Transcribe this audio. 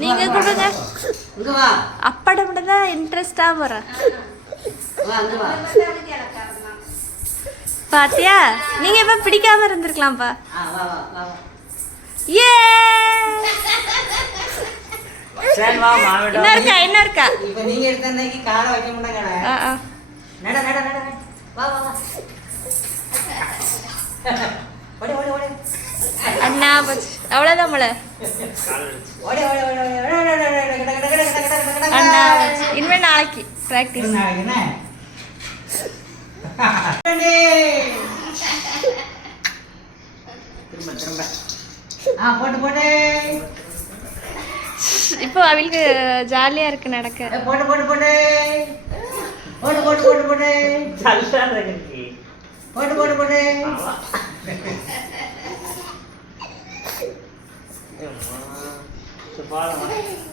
நீங்க கொடுங்க. அப்பாட மட்டும் தான் இன்ட்ரெஸ்டா போறேன் பாத்தியா? நீங்க இப்ப பிடிக்காம இருந்திருக்கலாம்ப்பா. ஏ! என்ன இருக்கா என்ன இருக்கா இப்ப நீங்க எடுத்தன்னைக்கு காரை வைக்க மாட்டாங்க என்ன ரெண்டு. திரும்ப திரும்ப ஆ போட்டு போட்டு இப்போ அவளுக்கு ஜாலியா இருக்கு நடக்க. போட்டு போட்டு போட்டு போட்டு போட்டு போட்டு போட்டு போடு போடு போடு. பாருங்க